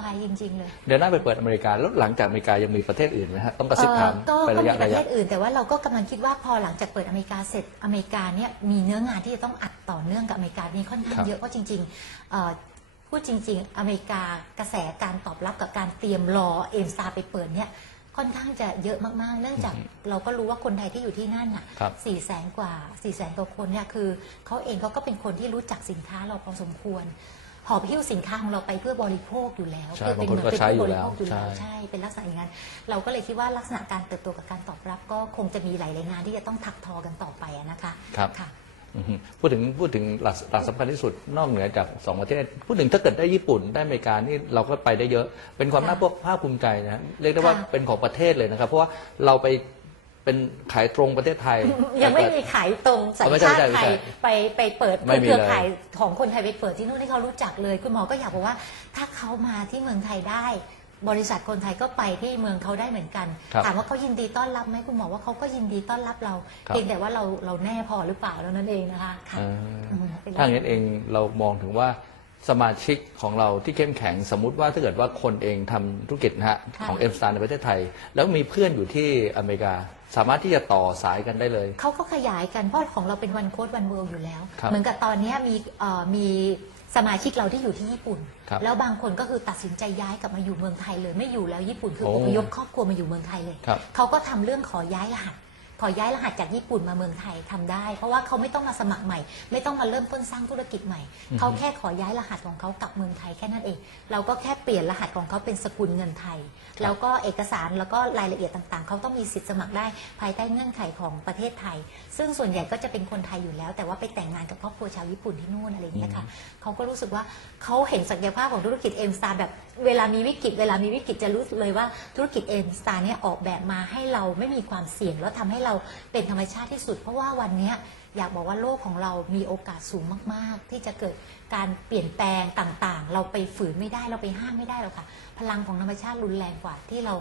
บายจริง ๆ เลยเดี๋ยวหน้าไปเปิดอเมริกาแล้วหลังจากอเมริกายังมีประเทศอื่นไหมฮะต้องกระซิบถามเอ่อก็ไประก็มียะประระเทยะ ศอื่น แต่ว่าเราก็กำลังคิดว่าพอหลังจากเปิดอเมริกาเสร็จอเมริกาเนี่ยมีเนื้องานที่จะต้องอัดต่อเนื่องกับอเมริกานี่ค่อนข้างครับเยอะเพราะจริงๆเอ่อพูดจริง ๆ อเมริกากระแสการตอบรับกับการเตรียมรอเอ็มซาไปเปิดเนี่ยค่อนข้างจะเยอะมากๆ เนื่องจากเราก็รู้ว่าคนไทยที่อยู่ที่นั่นน่ะครับ สี่แสนกว่าสี่แสนกว่าคนเนี่ยคือเขาเองเขาก็เป็นคนที่รู้จักสินค้าเราพอสมควร หอบหิ้วสินค้าของเราไปเพื่อบริโภคอยู่แล้วใช่เพื่อเป็นบางคนก็เป็นใช้ผู้อบยู่ริแล้วโภคอยู่แล้วใช่ ใช่เป็นลักษณะอย่างนั้นเราก็เลยคิดว่าลักษณะการเติบโตกับการตอบรับ ก็คงจะมีหลายๆงานที่จะต้องถักทอกันต่อไปอะนะคะครับ ค่ะ อือฮึพูดถึงพูดถึงหลักหลักสำคัญที่สุดนอกเหนือจากสองประเทศ พูดถึงถ้าเกิดได้ญี่ปุ่นได้อเมริกานี่เราก็ไปได้เยอะ เป็นความค่ะน่าภาคภูมิใจนะฮะเรียกได้ว่าค่ะ เป็นของประเทศเลยนะครับ เพราะว่าเราไป เป็นขายตรงประเทศไทย ยังไม่แต่มีขายตรงสัญไม่ใช่ชาติไม่ไทใช่ยไปไปเปิดไม่มีเครือเลยข่ายของคนไทยไปเปิดที่นู่นให้เขารู้จักเลย คุณหมอก็อยากบอกว่า ถ้าเขามาที่เมืองไทยได้ บริษัทคนไทยก็ไปที่เมืองเขาได้เหมือนกันครับถามว่าเขายินดีต้อนรับไหมคุณหมอว่าเขาก็ยินดีต้อนรับเราครับเพียงแต่ว่าเราเราแน่พอหรือเปล่าแล้วนั่นเองนะคะค่ะอ่าอืมเป็นไรถ้าอย่างนั้นเองเรามองถึงว่า สมาชิกของเราที่เข้มแข็งสมมุติว่าถ้าเกิดว่าคนเองทำธุรกิจนะฮะค่ะ ของเอ็มสตาร์ในประเทศไทย แล้วมีเพื่อนอยู่ที่อเมริกา สามารถที่จะต่อสายกันได้เลย เขาก็ขยายกันเพราะของเราเป็นวันโค้ดวันเวิลด์อยู่แล้ว ครับเหมือนกับตอนเนี้ยมีเอ่อมีสมาชิกเราที่อยู่ที่ญี่ปุ่น ครับแล้วบางคนก็คือตัดสินใจย้ายกลับมาอยู่เมืองไทยเลย ไม่อยู่แล้วญี่ปุ่นคือโอ้อพยพครอบครัวมาอยู่เมืองไทยเลย ครับเขาก็ทำเรื่องขอย้ายรหัส ขอย้ายรหัสจากญี่ปุ่นมาเมืองไทยทำได้ เพราะว่าเขาไม่ต้องมาสมัครใหม่ ไม่ต้องมาเริ่มต้นสร้างธุรกิจใหม่ เขาแค่ขอย้ายรหัสของเขากลับเมืองไทยแค่นั้นเอง เราก็แค่เปลี่ยนรหัสของเขาเป็นสกุลเงินไทย แล้วก็เอกสารแล้วก็รายละเอียดต่างๆ เขาต้องมีสิทธิ์สมัครได้ภายใต้เงื่อนไขของประเทศไทย ซึ่งส่วนใหญ่ก็จะเป็นคนไทยอยู่แล้ว แต่ว่าไปแต่งงานกับครอบครัวชาวญี่ปุ่นที่นู่นอะไรอย่างเงี้ยค่ะเขาก็รู้สึกว่าเขาเห็นศักยภาพของธุรกิจเอ็มสตาร์แบบเวลามีวิกฤตเวลามีวิกฤตจะรู้เลยว่าธุรกิจเอ็มสตาร์เนี่ยออกแบบมาให้เราไม่มีความเสี่ยงแล้วทำให้เราเป็นธรรมชาติที่สุด เพราะว่าวันนี้อยากบอกว่าโลกของเรามีโอกาสสูงมาก ๆ ที่จะเกิดการเปลี่ยนแปลงต่างๆ เราไปฝืนไม่ได้เราไปห้ามไม่ได้หรอกค่ะ พลังของธรรมชาติรุนแรงกว่าที่เรา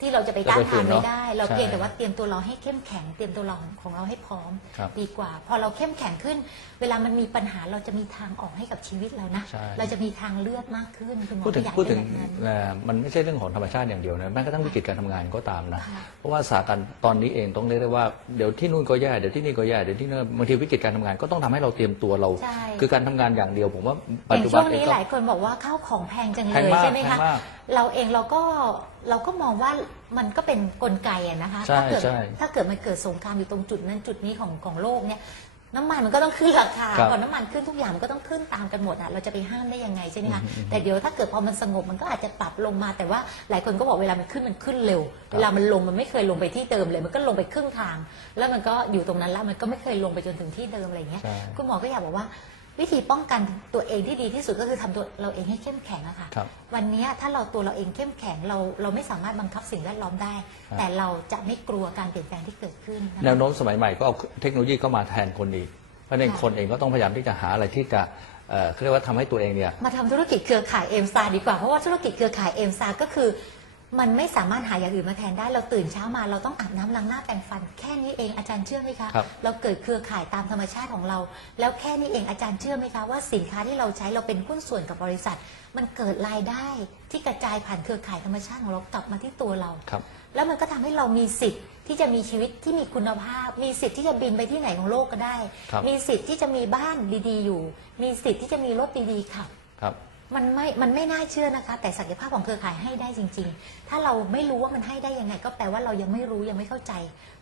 ที่เราจะไปต้านทานไม่ได้ เราใช่เพียงแต่ว่าเตรียมตัวเราให้เข้มแข็ง เตรียมตัวเราของเราให้พร้อม ครับดีกว่า พอเราเข้มแข็งขึ้น เวลามันมีปัญหาเราจะมีทางออกให้กับชีวิตเรานะ ใช่ เราจะมีทางเลือกมากขึ้นคุณหมอพูดถึงก็อยากพูดถึงเป็นแบบนั้น เอ่อมันไม่ใช่เรื่องของธรรมชาติอย่างเดียวนะแม้กระทั่งวิกฤตการทำงานก็ตามนะ ค่ะเพราะว่าสถานการณ์ตอนนี้เองต้องเรียกได้ว่าเดี๋ยวที่นู่นก็แย่เดี๋ยวที่นี่ก็แย่เดี๋ยวที่นั่นบางทีวิกฤตการทำงานก็ต้องทำให้เราเตรียมตัวเรา ใช่ คือการทำงานอย่างเดียว ผมว่าอปัจย่างจุบัช่นวงเองนี้ก็ หลายคนบอกว่าข้าวของแพงจังแพเลงยมากใช่ไหมแพคะงมากเราเองเราก็ เราก็มองว่ามันก็เป็นกลไกอะนะคะ ใช่ถ้าเกิดใช่ถ้าเกิดมันเกิดสงครามอยู่ตรงจุดนั้นจุดนี้ของของโลกเนี่ย น้ำมันมันก็ต้องขึ้นราคาครับพอน้ำมันขึ้นทุกอย่างมันก็ต้องขึ้นตามกันหมดอะเราจะไปห้ามได้ยังไงใช่ไหมคะอืมอืมแต่เดี๋ยวถ้าเกิดพอมันสงบมันก็อาจจะปรับลงมาแต่ว่าหลายคนก็บอกเวลามันขึ้นมันขึ้นเร็วเวลามันลงมันไม่เคยลงไปที่เดิมเลย มันก็ลงไปครึ่งทาง แล้วมันก็อยู่ตรงนั้นแล้วมันก็ไม่เคยลงไปจนถึงที่เดิมอะไรอย่างเงี้ย ใช่ คุณหมอก็อยากบอกว่า วิธีป้องกันตัวเองที่ดีที่สุดก็คือทำตัวเราเองให้เข้มแข็งอะค่ะครับ วันนี้ถ้าเราตัวเราเองเข้มแข็งเราเราไม่สามารถบังคับสิ่งแวดล้อมได้ ครับ แต่เราจะไม่กลัวการเปลี่ยนแปลงที่เกิดขึ้นนะคะ แนวโน้มสมัยใหม่ก็เอาเทคโนโลยีเข้ามาแทนคนอีกเพราะฉะนั้นค่ะ คนเองก็ต้องพยายามที่จะหาอะไรที่จะเอ่อเขาเรียกว่าทำให้ตัวเองเนี่ย มาทำธุรกิจเครือข่ายเอ็มซาดีกว่า เพราะว่าธุรกิจเครือข่ายเอ็มซาก็คือ มันไม่สามารถหาอย่างอื่นมาแทนได้เราตื่นเช้ามาเราต้องอาบน้ำล้างหน้าแปรงฟัน แค่นี้เองอาจารย์เชื่อไหมคะ ครับ เราเกิดเครือข่ายตามธรรมชาติของเรา แล้วแค่นี้เองอาจารย์เชื่อไหมคะว่าสินค้าที่เราใช้เราเป็นหุ้นส่วนกับบริษัท มันเกิดรายได้ที่กระจายผ่านเครือข่ายธรรมชาติของเรากลับมาที่ตัวเรา ครับ แล้วมันก็ทำให้เรามีสิทธิ์ที่จะมีชีวิตที่มีคุณภาพ มีสิทธิ์ที่จะบินไปที่ไหนของโลกก็ได้ ครับ มีสิทธิ์ที่จะมีบ้านดีๆอยู่ มีสิทธิ์ที่จะมีรถดีๆขับ ครับ มันไม่มันไม่น่าเชื่อนะคะ แต่ศักยภาพของเครือข่ายให้ได้จริง ๆ ถ้าเราไม่รู้ว่ามันให้ได้ยังไง ก็แปลว่าเรายังไม่รู้ยังไม่เข้าใจ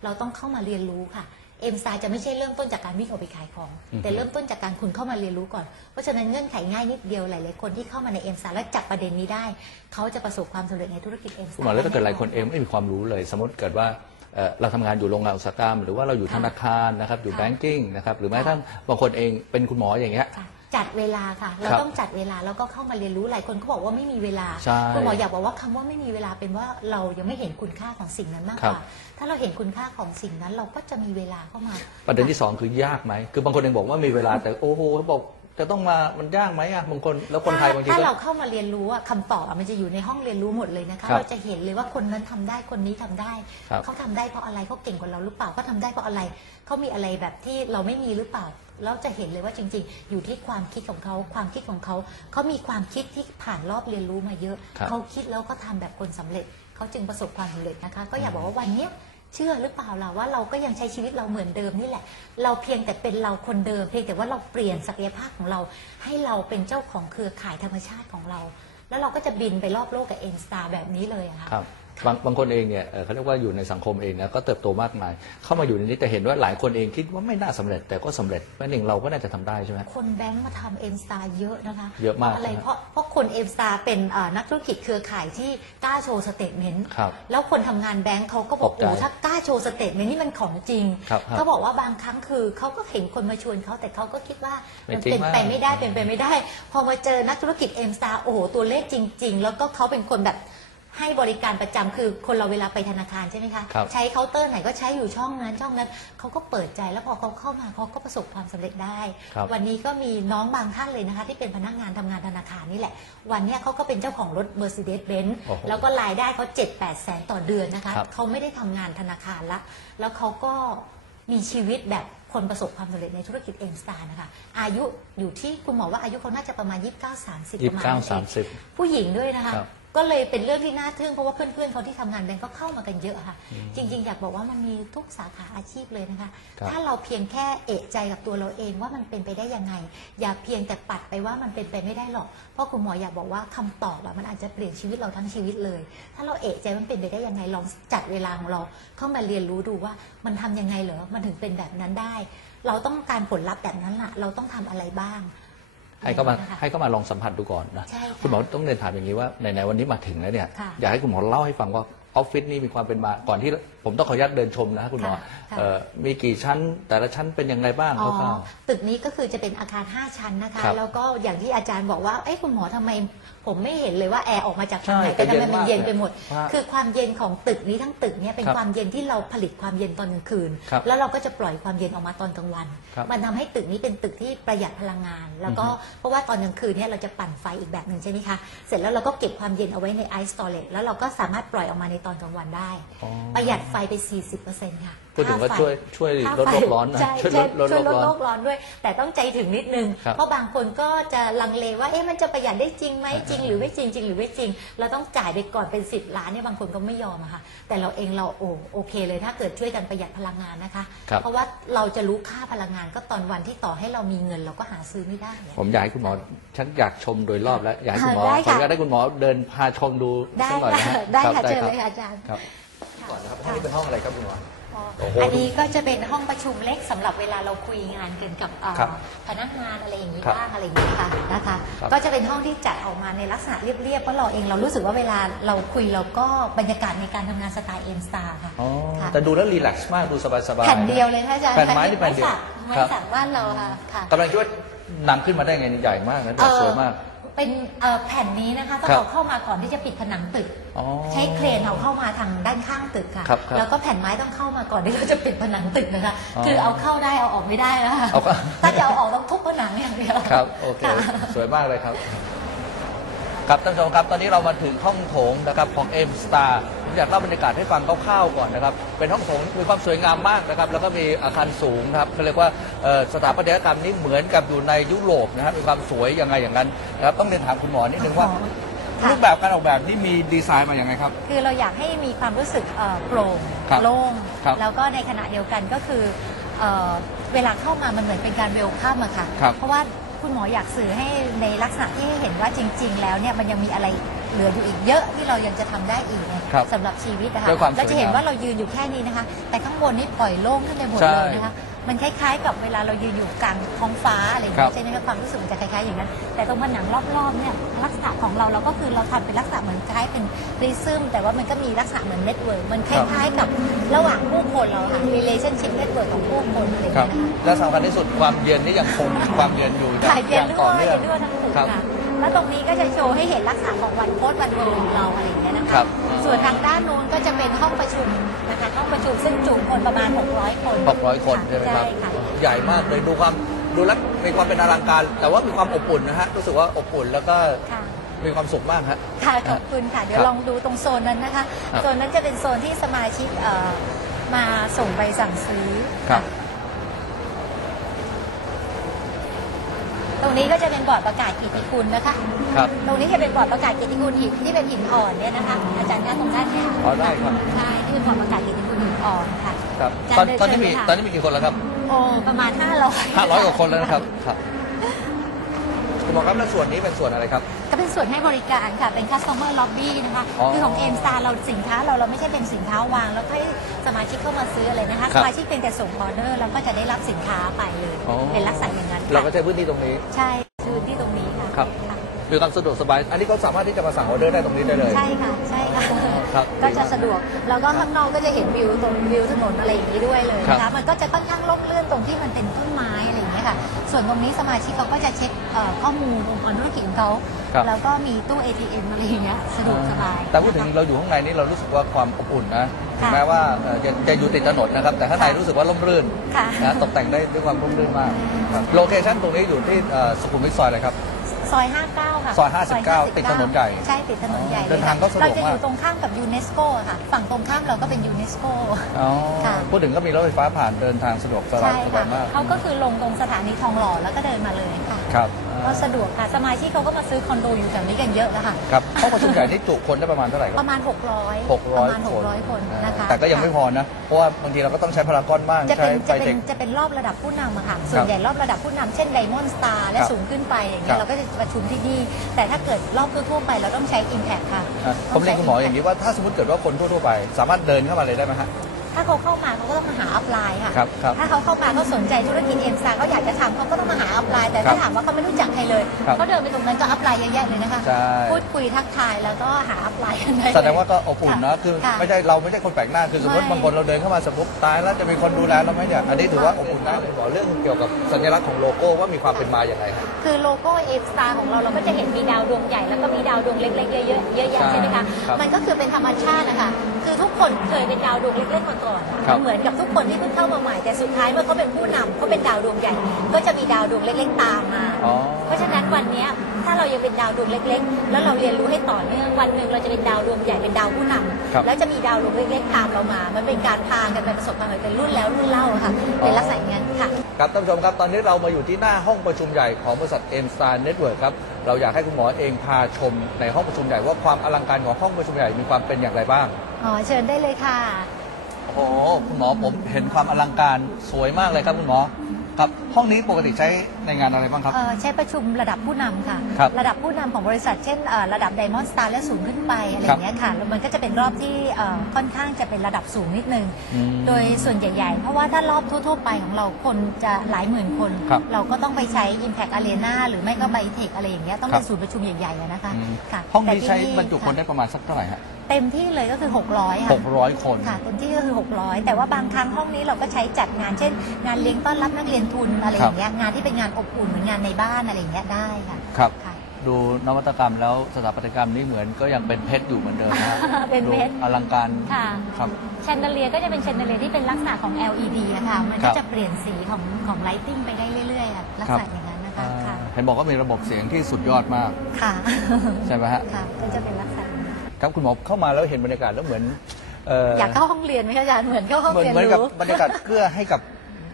เราต้องเข้ามาเรียนรู้ค่ะเอ็มซาจะไม่ใช่เริ่มต้นจากการวิ่งออกไปขายของอือฮึแต่เริ่มต้นจากการคุณเข้ามาเรียนรู้ก่อน เพราะฉะนั้นเงื่อนไขง่ายนิดเดียวหลายๆคนที่เข้ามาในเอ็มซาและจับประเด็นนี้ได้ เขาจะประสบความสำเร็จในธุรกิจเอ็มซาคุณหมอแล้วถ้าเกิดหลายคนเองไม่มีความรู้เลย สมมติเกิดว่าเอ่อเราทำงานอยู่โรงงานอุตสาหกรรม หรือว่าเราอยู่ธนาคารนะครับอยู่ค่ะแบงกิ้งนะครับหรือแม้กระทั่งบางคนเองเป็นคุณหมออย่างเงี้ยค่ะ จัดเวลาค่ะ เราครับต้องจัดเวลาแล้วก็เข้ามาเรียนรู้หลายคนก็บอกว่าไม่มีเวลาใช่คุณหมออยากบอกว่าคำว่าไม่มีเวลาเป็นว่าเรายังไม่เห็นคุณค่าของสิ่งนั้นมากครักบว่าถ้าเราเห็นคุณค่าของสิ่งนั้น เราก็จะมีเวลาเข้ามา ประเด็นที่สองคือยากไหม คือบางคนเองบอกว่ามีเวลาแต่โอ้โหเขาบอกจะต้องมามันยากไหมอะบางคนแล้วคนไทยบางทีถ้าก็ เราเข้ามาเรียนรู้อะคำตอบอะมันจะอยู่ในห้องเรียนรู้หมดเลยนะคะ ครับเราจะเห็นเลยว่าคนนั้นทำได้คนนี้ทำได้ ครับเขาทำได้เพราะอะไรเขาเก่งกว่าเราหรือเปล่าเขาทำได้เพราะอะไรเขามีอะไรแบบที่เราไม่มีหรือเปล่า แล้วจะเห็นเลยว่าจริง ๆ อยู่ที่ความคิดของเขาความคิดของเขาเขามีความคิดที่ผ่านรอบเรียนรู้มาเยอะ ครับเขาคิดแล้วก็ทำแบบคนสำเร็จเขาจึงประสบความสำเร็จนะคะ ก็อยากบอกว่าวันเนี้ยเชื่อหรือเปล่าล่ะว่าเราก็ยังใช้ชีวิตเราเหมือนเดิมนี่แหละ เราเพียงแต่เป็นเราคนเดิม เพียงแต่ว่าเราเปลี่ยนศักยภาพของเรา ให้เราเป็นเจ้าของเครือข่ายธรรมชาติของเรา แล้วเราก็จะบินไปรอบโลกกับเอ็นสตาร์แบบนี้เลยอะค่ะ ครับ บางบางคนเองเนี่ยเอ่อเขาเรียกว่าอยู่ในสังคมเองนะก็เติบโตมากมาย เข้ามาอยู่ในนี้แต่เห็นว่าหลายคนเองคิดว่าไม่น่าสำเร็จแต่ก็สำเร็จแม่หนึ่งเราก็น่าจะทำได้ใช่ไหม คนแบงค์มาทำเอ็นสตาร์เยอะนะคะเยอะมากพราอะไรนะเพราะเพราะคนเอ็นสตาร์เป็นเอ่อนักธุรกิจเครือข่ายที่กล้าโชว์สเตทเมนต์ครับแล้วคนทำงานแบงค์เขาก็บอกตกใจโอ้ถ้ากล้าโชว์สเตทเมนต์นี่มันของจริงครับครับเขาบอกว่าบางครั้งคือเขาก็เห็นคนมาชวนเขาแต่เขาก็คิดว่าไม่มันจริงเป็นไปมากไม่ได้เป็นไปไม่ได้ พอมาเจอนักธุรกิจเอ็นสตาร์โอ้โหตัวเลขจริง ๆ แล้วก็เขาเป็นคนแบบ ให้บริการประจำคือคนเราเวลาไปธนาคารใช่ไหมคะ ครับ ใช้เคาน์เตอร์ไหนก็ใช้อยู่ช่องนั้นช่องนั้นเขาก็เปิดใจแล้วพอเขาเข้ามาเขาก็ประสบความสำเร็จได้ ครับ วันนี้ก็มีน้องบางท่านเลยนะคะ ที่เป็นพนักงานทำงานธนาคารนี่แหละ วันเนี้ยเขาก็เป็นเจ้าของรถ Mercedes-Benz โอ้โหแล้วก็รายได้เขา7 8แสนต่อเดือนนะคะ ครับ เขาไม่ได้ทำงานธนาคารละ แล้วเขาก็มีชีวิตแบบคนประสบความสำเร็จในธุรกิจเอ็มสตาร์นะคะ อายุอยู่ที่คุณหมอว่าอายุเขาน่าจะประมาณ 29 30ยี่ประสิมาณบเก้านั้นเอสางมสิบผู้หญิงด้วยนะคะ ครับ ก็เลยเป็นเรื่องที่น่าทึ่งเพราะว่าเพื่อนๆเขาที่ทำงานแบงก์ก็เข้ามากันเยอะค่ะ จริง ๆ อยากบอกว่ามันมีทุกสาขาอาชีพเลยนะคะ ครับถ้าเราเพียงแค่เอะใจกับตัวเราเองว่ามันเป็นไปได้ยังไง อย่าเพียงแต่ปัดไปว่ามันเป็นไปไม่ได้หรอก เพราะคุณหมออยากบอกว่าคำตอบอะมันอาจจะเปลี่ยนชีวิตเราทั้งชีวิตเลย ถ้าเราเอะใจว่ามันเป็นไปได้ยังไงลองจัดเวลาของเราเข้ามาเรียนรู้ดูว่ามันทำยังไงเหรอมันถึงเป็นแบบนั้นได้ เราต้องการผลลัพธ์แบบนั้นล่ะ เราต้องทำอะไรบ้าง ให้เขามานะคะให้เขามาลองสัมผัสดูก่อนนะใช่ค่ะคุณหมอต้องเรียนถามอย่างนี้ว่าในในวันนี้มาถึงแล้วเนี่ยค่ะอยากให้คุณหมอเล่าให้ฟังว่า ออฟฟิศนี่มีความเป็นมาก่อนที่ผมต้องขออนุญาตเดินชมนะคุณหมอค่ะค่ะ เอ่อมีกี่ชั้นแต่ละชั้นเป็นยังไงบ้างอ๋อคร่าว ตึกนี้ก็คือจะเป็นอาคาร 5 ชั้นนะคะ ครับแล้วก็อย่างที่อาจารย์บอกว่า เอ้คุณหมอทำไม ผมไม่เห็นเลยว่าแอร์ออกมาจากทางไหนใช่แต่ทำไมแต่เย็นมันมากเย็นไปหมดว่าคือความเย็นของตึกนี้ทั้งตึกเนี่ยเป็นครับความเย็นที่เราผลิตความเย็นตอนกลางคืน ครับแล้วเราก็จะปล่อยความเย็นออกมาตอนกลางวัน ครับมันทำให้ตึกนี้เป็นตึกที่ประหยัดพลังงาน แล้วก็อือฮึเพราะว่าตอนกลางคืนเนี่ยเราจะปั่นไฟอีกแบบหนึ่งใช่ไหมคะ เสร็จแล้วเราก็เก็บความเย็นเอาไว้ในไอซ์สตอเรจแล้วเราก็สามารถปล่อยออกมาในตอนกลางวันได้อ๋อประหยัดไฟไป 40%ค่ะ พูดถึงว่าค่าไฟช่วยช่วยค่าลดไฟโลกร้อนนะใช่ช่วยลใช่ดลดช่วยลดโลโลกกร้อน ร้อนด้วย แต่ต้องใจถึงนิดนึง ครับเพราะบางคนก็จะลังเลว่าเอ๊ะมันจะประหยัดได้จริงไหมจริง หรือไม่จริงจริงหรือไม่จริง เราต้องจ่ายไปก่อนเป็น10ล้านเนี่ยบางคนก็ไม่ยอมอะค่ะ แต่เราเองเราโอโอเคเลยถ้าเกิดช่วยกันประหยัดพลังงานนะคะ ครับ เพราะว่าเราจะรู้ค่าพลังงานก็ตอนวันที่ต่อให้เรามีเงินเราก็หาซื้อไม่ได้อะ ผมอยากให้คุณหมอฉันอยากชมโดยรอบแล้วอยากให้คุณหมอได้ขอค่ะ อนุญาตให้คุณหมอเดินพาชมดูได้สักหน่อยนะค่ะฮะได้รับค่ะเชิญรับเลยค่ะอาจารย์ ครับค่ะก่อนนะครับห้องนี้เป็นห้องอะไรครับคุณหมออ๋อ โอ้โห อันนี้ก็จะเป็นห้องประชุมเล็กสำหรับเวลาเราคุยงานกันกับเอ่อครับพนักงานอะไรอย่างนี้ครับบ้างอะไรอย่างนี้ค่ะนะคะ ครับ ก็จะเป็นห้องที่จัดออกมาในลักษณะเรียบๆเพราะเราเองเรารู้สึกว่าเวลาเราคุยเราก็บรรยากาศในการทำงานสไตล์เอ็มสตาร์ค่ะอ๋อค่ะแต่ดูแล้วรีแลกซ์มากดูสบายสบาย แผ่นเดียวเลยค่ะอาจารย์แผ่นไม้นี่แผ่นเดียวไม้ครับ สักบ้านเราค่ะค่ะ กำลังคิดว่านำขึ้นมาได้ไงใหญ่มากนะแต่สวยมาก เป็นเอ่อแผ่นนี้นะคะต้องครับเอาเข้ามาก่อนที่จะปิดผนังตึก อ๋อ ใช้เครนเอาเข้ามาทางด้านข้างตึกค่ะ ครับครับแล้วก็แผ่นไม้ต้องเข้ามาก่อนที่เราจะปิดผนังตึกนะคะ อ๋อคือเอาเข้าได้เอาออกไม่ได้นะคะเอาเข้า ถ้าจะเอาออกต้องทุบผนังอย่างเดียวครับ โอเคค่ะสวยมากเลยครับ ครับท่านผู้ชมครับตอนนี้เรามาถึงห้องโถงนะครับของ M Star ผมอยากเล่าบรรยากาศให้ฟังคร่าวๆก่อนนะครับ เป็นห้องโถงมีความสวยงามมากนะครับ แล้วก็มีอาคารสูงนะครับเขาเรียกว่าเอ่อสถาปัตยกรรมนี้เหมือนกับอยู่ในยุโรปนะครับมีความสวยยังไงอย่างนั้นนะครับต้องเรียนถามคุณหมอนิดนึงว่าค่ะ รูปแบบการออกแบบนี่มีดีไซน์มาอย่างไงครับ คือเราอยากให้มีความรู้สึกเอ่อโปร่งครับโล่ง ครับแล้วก็ในขณะเดียวกันก็คือเอ่อเวลาเข้ามามันเหมือนเป็นการเวลคัมอะค่ะ ครับเพราะว่า คุณหมออยากสื่อให้ในลักษณะที่ให้เห็นว่าจริง ๆ แล้วเนี่ยมันยังมีอะไรเหลืออยู่อีกเยอะที่เรายังจะทำได้อีกนะครับสำหรับชีวิตนะคะด้วยความสวยงาม เราจะเห็นว่าเรายืนอยู่แค่นี้นะคะ แต่ข้างบนนี่ปล่อยโล่งขึ้นไปหมดใช่เลยนะคะ มันคล้ายๆ กับเวลาเรายืนอยู่กลางท้องฟ้าอะไรอย่างครัเงี้บยใช่ไหมคะความรู้สึกมันจะคล้ายๆอย่างนั้น แต่ตรงผนังรอบๆเนี่ยลักษณะของเราเราก็คือเราทำเป็นลักษณะเหมือนคล้ายเป็นพริซึมแต่ว่ามันก็มีลักษณะเหมือนเน็ตเวิร์กมันคล้ายๆ กับระหว่างผู้คนเราค่ะ relationship network ของผู้คนอะไรอย่างครับเงี้ยนะคะและสำคัญที่สุดความเย็นนี่ยังคงความเย็นอยู่อย่างถ่ายเย็นอย่างด้ต่อวยเนื่องเย็นด้วยทั้งตึกครับค่ะแล้วตรงนี้ก็จะโชว์ให้เห็นลักษณะของวันโพสต์วันเวิร์ของเราอะไรอย่างเงี้ยนะครัคะบส่วนทางด้านนู้นก็ คนประมาณ 600 คน600 คนใช่ไหมครับ ใช่ค่ะใหญ่มากเลยดูความดูแล้วมีความเป็นอลังการ แต่ว่ามีความอบอุ่นนะฮะรู้สึกว่าอบอุ่นแล้วก็ค่ะมีความสุขมากฮะ ค่ะขอบคุณค่ะ เดี๋ยวครับลองดูตรงโซนนั้นนะคะ ครับโซนนั้นจะเป็นโซนที่สมาชิกเอ่อมาส่งใบสั่งซื้อครับะ ตรงนี้ก็จะเป็นบอร์ดประกาศเกิตติคุณนะคะ ครับ ตรงนี้จะเป็นบอร์ดประกาศเกียรติคุณหินที่เป็นหินอ่อนเนี่ยนะคะ อาจารย์คะตรงด้านเนี้อ๋อได้ครับ ใช่ที่เป็นบอร์ดประกาศเกียรติคุณหินอ่อนค่ะ ครับอาตอนจารย์ตอนนี้มีเดินเชิญเลยค่ะตอนนี้มีกี่คนแล้วครับ โอ้ประมาณ500 500กว่าคนแล้วนะครับ ครับ คุณหมอครับแล้วส่วนนี้เป็นส่วนอะไรครับ ก็เป็นส่วนให้บริการค่ะ เป็น customer lobby นะคะ อ๋อคือของเอ็มซาเราสินค้าเราเราไม่ใช่เป็นสินค้าวาง แล้วให้สมาชิกเข้ามาซื้ออะไรนะคะ ครัสบมาชิกเป็นแต่ส่งออเดอร์แล้วก็จะได้รับสินค้าไปเลย อ๋อ เป็นลักษณะอย่างนั้นเราก็ค่ะใช้พื้นที่ตรงนี้ ใช่ มีความสะดวกสบาย อันนี้เขาสามารถที่จะมาสั่งออเดอร์ได้ตรงนี้ได้เลย ใช่ค่ะใช่ค่ะครับก็จะสะดวกแล้วก็ข้างนอกก็จะเห็นวิวตรงวิวถนนอะไรอย่างนี้ด้วยเลยนะครัคะบมันก็จะค่อนข้างร่มรื่นตรงที่มันเป็นต้นไม้อะไรอย่างเงี้ยค่ะ ส่วนตรงนี้สมาชิกเขาก็จะเช็คเอ่อข้อมูลองค์กรธุรกิจของเขาครับ แล้วก็มีตู้ ATM อะไรอย่างเงี้ยสะดวกสบายแต่พูดถึงนะคะ เราอยู่ข้างในนี่เรารู้สึกว่าความอบอุ่นนะถึงค่ะแม้ว่าเอ่อจะจะอยู่ติดถนนนะครับ แต่ข้างในรู้สึกว่าร่มรื่นค่ะ นะตกแต่งได้ด้วยความร่มรื่นมากครับโลเคชั่นตรงนี้อยู่ที่เอ่อสุขุมวิทซอยอะไรครับ ซอย 59 ค่ะซอย59ติดถนนใหญ่ใช่ติดถนนใหญ่เดินทางก็สะดวกเราจะอมากยู่ตรงข้ามกับยูเนสโกค่ะ ฝั่งตรงข้ามเราก็เป็นยูเนสโก อ๋อค่ะ พูดถึงก็มีรถไฟฟ้าผ่านเดินทางสะดวกสบายใช่สค่ะบายมากเขาก็คือลงตรงสถานีทองหล่อแล้วก็เดินมาเลยค่ะ ครับ ก็สะดวกค่ะ สมาชิกเขาก็มาซื้อคอนโดอยู่แถวนี้กันเยอะแล้วค่ะครับห้องประชุมใหญ่นี่จุคนได้ประมาณเท่าไหร่คปรับ ระมาณ 600หกร้อยประมาณ คน 600 คนนะคะแต่ก็ยังไม่พอนะ เพราะว่าบางทีเราก็ต้องใช้พารากอนบ้างจะใช้เป็นไฟจะเป็เทนค จะเป็นรอบระดับผู้นำอะค่ะ ส่วนใหญ่รอบระดับผู้นำเช่นไดมอนด์สตาร์และครับสูงขึ้นไปอย่างครัเงี้บยเราก็จะประชุมที่นี่ แต่ถ้าเกิดรอบทั่วๆไปเราต้องใช้ Impact ค่ะอะผมเรียนคุณหมออย่างนี้ว่าถ้าสมมติเกิดว่าคนทั่วๆไป สามารถเดินเข้ามาเลยได้ไหมฮะ ถ้าเขาเข้ามาเขาก็ต้องมาหาอัพไลน์ค่ะ ครับครับ ถ้าเขาเข้ามาเขาสนใจธุรกิจเอ็มซาเขาอยากจะทำเขาก็ต้องมาหาอัพไลน์แต่ครัถ้าบถามว่าเขาไม่รู้จักใครเลยครับเขาเดินไปตรงนั้นก็อัพไลน์เยอะแยะเลยนะคะ ใช่ พูดคุยทักทายแล้วก็หาอัพไลน์กันได้เลย แสดงว่าก็อบอุ่นนะคือค่ะไม่ใช่เราไม่ใช่คนแปลกหน้าคือสมมติไม่ บางคนเราเดินเข้ามาสมมติตายแล้วจะมีคนดูแลเราไหมเนี่ยอันนี้ถือว่าอบอุ่นนะคุณหมอเรื่องเกี่ยวกับสัญลักษณ์ของโลโก้ว่ามีความเป็นมาอย่างไรครับ คือโลโก้เอ็มสตาร์ของเราเราก็จะเห็นมีดาวดวงใหญ่แล้วก็มีดาวดวงเล็กๆเยอะๆเยอะแยะใช่ใช่ไหมคะ ครับมันก็คือเป็นธรรมชาตินะคะ คือทุกคนเคยเป็นดาวดวงเล็กๆมาก่อน ครับมันเหมือนกับทุกคนที่เพิ่งเข้ามาใหม่แต่สุดท้ายเมื่อเขาเป็นผู้นำเขาเป็นดาวดวงใหญ่ ก็จะมีดาวดวงเล็กๆตามมา อ๋อ เพราะฉะนั้นวันเนี้ยถ้าเรายังเป็นดาวดวงเล็ก ๆ แล้วเราเรียนรู้ให้ต่อเนื่องวันหนึ่งเราจะเป็นดาวดวงใหญ่เป็นดาวผู้นำครับแล้วจะมีดาวดวงเล็กๆตามเรามา มันเป็นการพากันไปประสบความสำเร็จเป็นรุ่นแล้วรุ่นเล่าอะค่ะเป็นลักษณะอย่างนั้นค่ะ ครับท่านผู้ชมครับ ตอนนี้เรามาอยู่ที่หน้าห้องประชุมใหญ่ของบริษัทเอ็มสตาร์เน็ตเวิร์ครับ เราอยากให้คุณหมอเองพาชมในห้องประชุมใหญ่ว่าความอลังการของห้องประชุมใหญ่มีความเป็นอย่างไรบ้าง อ๋อเชิญได้เลยค่ะ โอ้โหคุณหมอผมเห็นความอลังการสวยมากเลยครับคุณหมอครับห้องนี้ปกติใช้ ในงานอะไรบ้างครับ เอ่อใช้ประชุมระดับผู้นำค่ะ ครับระดับผู้นำของบริษัทเช่นเอ่อระดับไดมอนด์สตาร์และสูงขึ้นไปอะไรอย่างเงี้ยค่ะแล้วมันก็จะเป็นรอบที่เอ่อค่อนข้างจะเป็นระดับสูงนิดนึง อืมโดยส่วนใหญ่ ๆ เพราะว่าถ้ารอบทั่ว ๆ ไปของเราคนจะหลายหมื่นคน ครับเราก็ต้องไปใช้ Impact Arena หรือไม่ก็ไบเทคอะไรอย่างเงี้ยต้องครัเป็บ นศูนย์ประชุมใหญ่ๆอะนะคะอืมค่ะห้องนี้แต่ที่ใช้บรรจุคนค่ะได้ประมาณสักเท่าไหร่ฮะเต็มที่เลยก็คือ 600 ค่ะ 600 คน ค่ะเต็มที่ก็คือ 600 แต่ว่าบางครั้งห้องนี้เราก็ใช้จัดงาน เช่น งานเลี้ยงต้อนรับนักเรียนทุนอะไรอย่างเงี้ย งานที่เป็นงานอบอุ่นเหมือนงานในบ้านอะไรอย่างเงี้ยได้ค่ะครับ ค่ะ ดูนวัตกรรมแล้วสถาปัตยกรรมนี่เหมือนก็ยังเป็นเพชรอยู่เหมือนเดิมนะฮะเป็นเพชร ดูอลังการค่ะ ครับ แชนเดเลียก็จะเป็นแชนเดเลียที่เป็นลักษณะของ LED อะค่ะ มันครัก็บจะเปลี่ยนสีของของไลทิงไปได้เรื่อยๆอะลักษณะอย่างนั้นนะคะค่ะ เห็นบอกว่ามีระบบเสียงที่สุดยอดมาก ค่ะ ใช่ไหมฮะ ค่ะ ก็จะเป็นลักษณะนั้นครับคุณหมอเข้ามาแล้วเห็นบรรยากาศแล้วเหมือนเอ่ออยากเข้าห้องเรียนไหมคะอาจารย์ เหมือนเข้าห้องเหมือนเรียนเหมือนกับรู้ บรรยากาศเกื้อให้กับ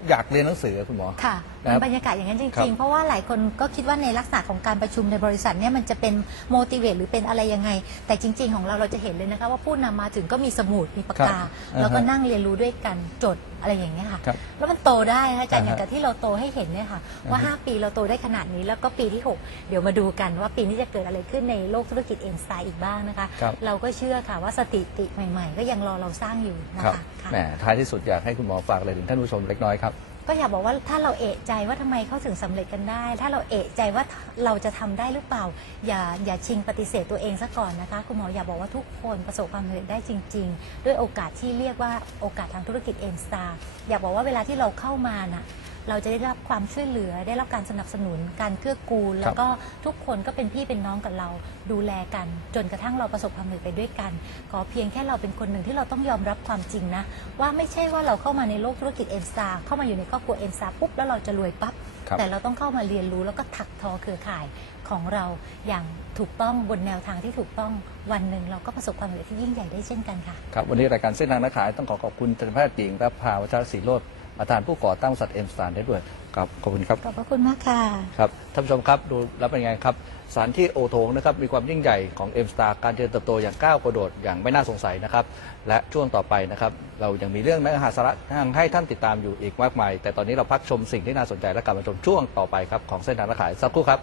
อยากเรียนหนังสือคุณหมอ ค่ะนะครับมันบรรยากาศอย่างนั้นจครัริง บ ๆ เพราะว่าหลายคนก็คิดว่าในลักษณะของการประชุมในบริษัทเนี่ยมันจะเป็น motivate หรือเป็นอะไรยังไง แต่จริง ๆ ของเราเราจะเห็นเลยนะคะว่าผู้นำมาถึงก็มีสมุดมีปากกา ครับแล้วก็อ่าฮะนั่งเรียนรู้ด้วยกันจดอะไรอย่างเงี้ยค่ะ ครับแล้วมันโตได้นะอาจารย์อ่าฮะอย่างกับที่เราโตให้เห็นเนี่ยค่ะว่า อ่าฮะ 5 ปีเราโตได้ขนาดนี้แล้วก็ปีที่ 6 เดี๋ยวมาดูกันว่าปีนี้จะเกิดอะไรขึ้นในโลกธุรกิจเอ็นสไตล์อีกบ้างนะคะ ครับ เราก็เชื่อค่ะว่าสถิติใหม่ ๆ ก็ยังรอเราสร้างอยู่นะครับคะค่ะแหมท้ายที่สุดอยากให้คุณหมอฝากอะไรถึงท่านผู้ชมเล็กน้อยครับ ก็อยากบอกว่าถ้าเราเอะใจว่าทำไมเขาถึงสำเร็จกันได้ ถ้าเราเอะใจว่าเราจะทำได้หรือเปล่า อย่าอย่าชิงปฏิเสธตัวเองซะก่อนนะคะ คุณหมออยากบอกว่าทุกคนประสบความสำเร็จได้จริง ๆ ด้วยโอกาสที่เรียกว่าโอกาสทางธุรกิจเอ็นสตาร์อยากบอกว่าเวลาที่เราเข้ามาน่ะ เราจะได้รับความช่วยเหลือ ได้รับการสนับสนุน การเกื้อกูล แล้วก็ทุกคนก็เป็นพี่เป็นน้องกับเราดูแลกัน จนกระทั่งเราประสบความสำเร็จไปด้วยกัน ขอเพียงแค่เราเป็นคนหนึ่งที่เราต้องยอมรับความจริงนะ ว่าไม่ใช่ว่าเราเข้ามาในโลกธุรกิจเอ็นสตาเข้ามาอยู่ในครอบครัวเอ็นสตาปุ๊บแล้วเราจะรวยปั๊บครับแต่เราต้องเข้ามาเรียนรู้แล้วก็ถักทอเครือข่ายของเราอย่างถูกต้องบนแนวทางที่ถูกต้องวันหนึ่งเราก็ประสบความสำเร็จที่ยิ่งใหญ่ได้เช่นกันค่ะครับวันนี้รายการเส้นทางนักขายต้องขอขอบคุณทันตแพทย์หญิงรับพาวัชรศรีโรจน์ ประธานผู้ก่อตั้งบริษัทเอ็มสตาร์ได้ด้วยครับขอบคุณครับ ขอบพระคุณมากค่ะ ครับท่านผู้ชมครับดูแล้วเป็นไงครับสถานที่โอโถงนะครับมีความยิ่งใหญ่ของ M Star การเจริญเติบโตอย่างก้าวกระโดดอย่างไม่น่าสงสัยนะครับ และช่วงต่อไปนะครับเรายังมีเรื่องเนื้อหาสาระให้ท่านติดตามอยู่อีกมากมาย แต่ตอนนี้เราพักชมสิ่งที่น่าสนใจและกลับมาชมช่วงต่อไปครับของเส้นทางค้าขายสักครู่ครับ